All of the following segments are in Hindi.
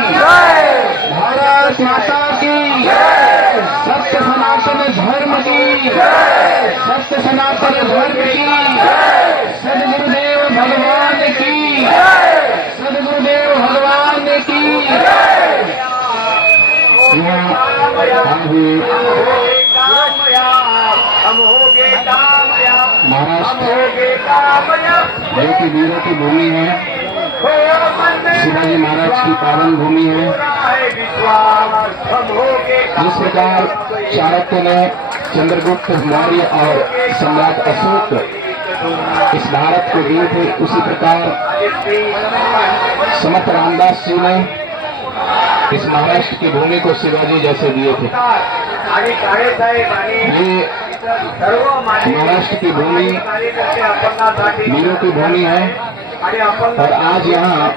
भारत माता की, सत्य सनातन धर्म की, सत्य सनातन धर्म की, सदगुरुदेव भगवान की, सदगुरुदेव भगवान की। महाराष्ट्र जो कि वीरों की भूमि है, शिवाजी महाराज की पावन भूमि है। जिस प्रकार चाणक्य ने चंद्रगुप्त मौर्य और सम्राट अशोक इस भारत को दिए थे, उसी प्रकार समर्थ रामदास जी ने इस महाराष्ट्र की भूमि को शिवाजी जैसे दिए थे। ये महाराष्ट्र की भूमि वीरों की भूमि है और आज यहाँ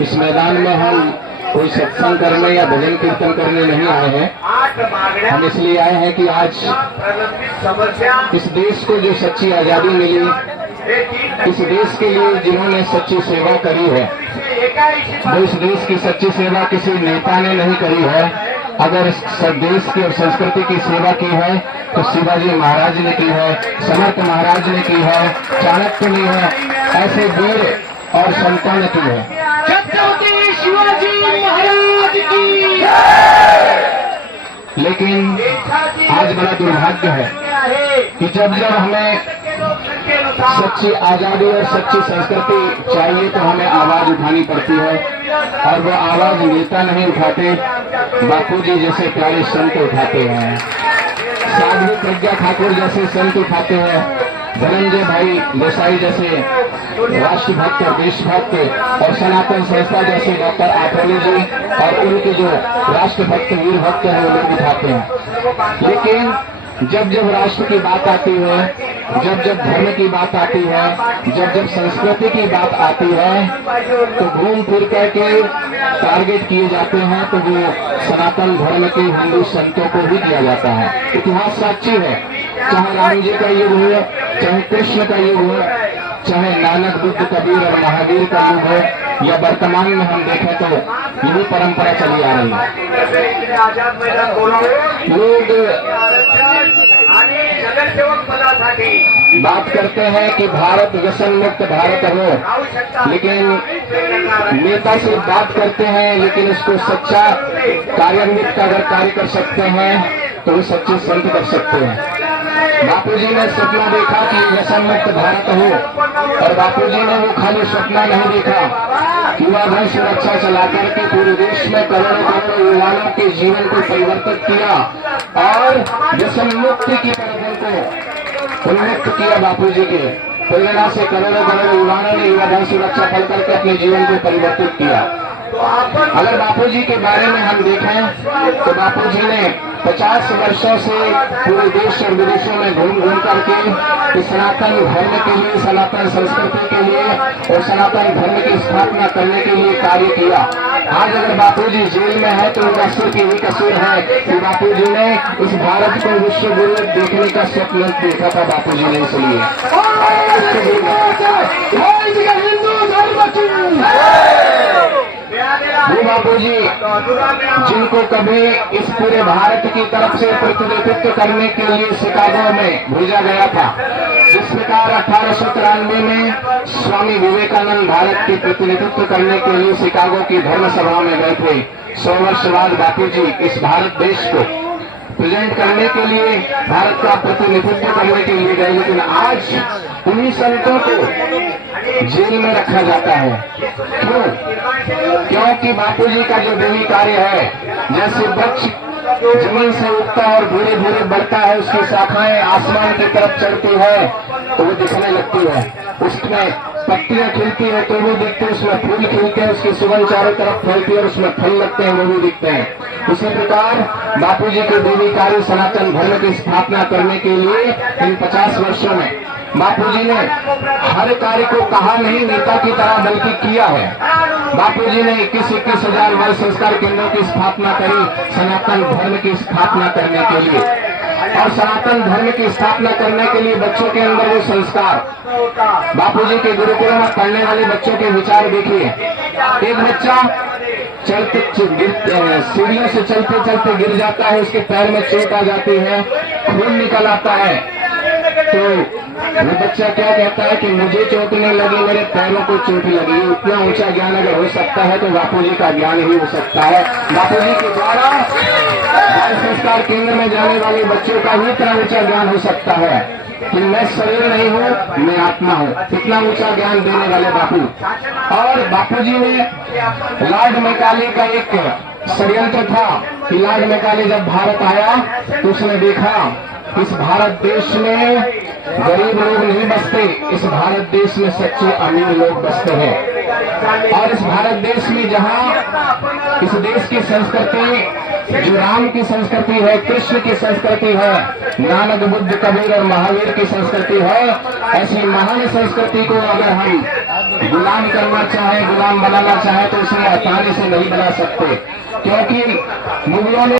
इस मैदान में हम कोई सत्संग करने या भजन कीर्तन करने नहीं आए हैं। हम इसलिए आए हैं कि आज इस देश को जो सच्ची आजादी मिली, इस देश के लिए जिन्होंने सच्ची सेवा करी है, वो इस देश की सच्ची सेवा किसी नेता ने नहीं करी है। अगर इस देश की और संस्कृति की सेवा की है तो शिवाजी महाराज ने की है, समर्थ महाराज ने की है, चाणक्य ने है, ऐसे वीर और संतों ने की है। छत्रपति शिवाजी महाराज की। लेकिन आज बड़ा दुर्भाग्य है कि जब जब हमें सच्ची आजादी और सच्ची संस्कृति चाहिए तो हमें आवाज उठानी पड़ती है और वो आवाज नेता नहीं उठाते, बापूजी जैसे प्यारे संत उठाते हैं, साध्वी प्रज्ञा ठाकुर जैसे संत उठाते हैं, धनंजय भाई देसाई जैसे राष्ट्रभक्त और देशभक्त और सनातन संस्था जैसे डॉक्टर आठवले जी और उनके जो राष्ट्रभक्त वीर भक्त हैं वो लोग उठाते हैं। लेकिन जब जब राष्ट्र की बात आती है, जब जब धर्म की बात आती है, जब जब संस्कृति की बात आती है, तो घूम फिर करके टारगेट किए जाते हैं, तो वो सनातन धर्म के हिंदू संतों को भी किया जाता है। इतिहास साक्षी है, चाहे राम जी का युग हो, चाहे कृष्ण का युग हो, चाहे नानक बुद्ध कबीर और महावीर का युग हो, या वर्तमान में हम देखें तो यही परंपरा चली आ रही है। लोग बात करते हैं कि भारत व्यसन मुक्त भारत हो, लेकिन नेता सिर्फ बात करते हैं, लेकिन उसको सच्चा कार्यान्वित अगर कार्य कर सकते हैं तो वो सच्चे संत कर सकते हैं। बापूजी ने सपना देखा कि व्यसन मुक्त भारत हो, और बापूजी ने वो खाली सपना नहीं देखा, युवा धन सुरक्षा चला करके पूरे देश में करोड़ों करोड़ों युवाओं के जीवन को परिवर्तित किया और व्यसन मुक्ति की तरफ को उन्मुक्त किया। बापूजी के प्रेरणा से करोड़ों करोड़ों युवाओं ने युवा धन सुरक्षा फल करके अपने जीवन को परिवर्तित किया। अगर बापूजी के बारे में हम देखें तो बापूजी ने 50 वर्षों से पूरे देश और विदेशों में घूम घूम करके सनातन धर्म के लिए, सनातन संस्कृति के लिए और सनातन धर्म की स्थापना करने के लिए कार्य किया। आज अगर बापूजी जेल में है तो उनका सिर्फ यही कसूर है कि बापूजी ने इस भारत को विश्व गुरु देखने का स्वप्न देखा था। बापूजी ने इसलिए वो बापूजी जिनको कभी इस पूरे भारत की तरफ से प्रतिनिधित्व करने के लिए शिकागो में भेजा गया था। इस प्रकार 1893 में स्वामी विवेकानंद भारत की प्रतिनिधित्व करने के लिए शिकागो की धर्म सभा में गए थे। 100 वर्ष बाद बापूजी इस भारत देश को प्रेजेंट करने के लिए, भारत का प्रतिनिधित्व करने के लिए गए, लेकिन आज उन्हीं संतों को जेल में रखा जाता है। क्यों? क्योंकि बापूजी का जो देवी कार्य है, जैसे वृक्ष जमीन से उगता और धीरे धीरे बढ़ता है, उसकी शाखाएं आसमान की तरफ चढ़ती है तो वो दिखने लगती है, उसमें पत्तियां खिलती है तो वो दिखते हैं, उसमें फूल खिलते हैं, उसकी सुगंध चारों तरफ फैलती है और उसमें फल लगते हैं, वो भी दिखते हैं। उसी प्रकार बापूजी के देवी कार्य सनातन धर्म की स्थापना करने के लिए इन 50 वर्षों में बापूजी ने हर कार्य को कहा नहीं नेता की तरह, बल्कि किया है। बापूजी ने 21 हजार बाल संस्कार केंद्रों की स्थापना करी सनातन धर्म की स्थापना करने के लिए, और सनातन धर्म की स्थापना करने के लिए बच्चों के अंदर वो संस्कार। बापूजी के गुरुकुलों में पढ़ने वाले बच्चों के विचार देखिए। एक बच्चा सीढ़ियों से चलते चलते गिर जाता है, उसके पैर में चोट आ जाती है, खून निकल आता है, तो वो बच्चा क्या कहता है कि मुझे चोट नहीं लगी, मेरे पैरों को चोट लगी। इतना ऊंचा ज्ञान अगर हो सकता है तो बापूजी का ज्ञान ही हो सकता है। बापूजी के द्वारा बाल संस्कार केंद्र में जाने वाले बच्चों का ही इतना ऊंचा ज्ञान हो सकता है कि मैं शरीर नहीं हूँ, मैं आत्मा हूँ। इतना ऊंचा ज्ञान देने वाले बापू। और बापूजी ने लॉर्ड मैकाले का एक षड्यंत्र था कि लॉर्ड मैकाले जब भारत आया तो उसने देखा इस भारत देश में गरीब लोग नहीं बसते, इस भारत देश में सच्चे अमीर लोग बसते हैं। और इस भारत देश में जहाँ इस देश की संस्कृति जो राम की संस्कृति है, कृष्ण की संस्कृति है, नानक बुद्ध कबीर और महावीर की संस्कृति है, ऐसी महान संस्कृति को अगर हम गुलाम करना चाहे, गुलाम बनाना चाहे तो उसे आसानी से नहीं बना सकते, क्योंकि मुगलों ने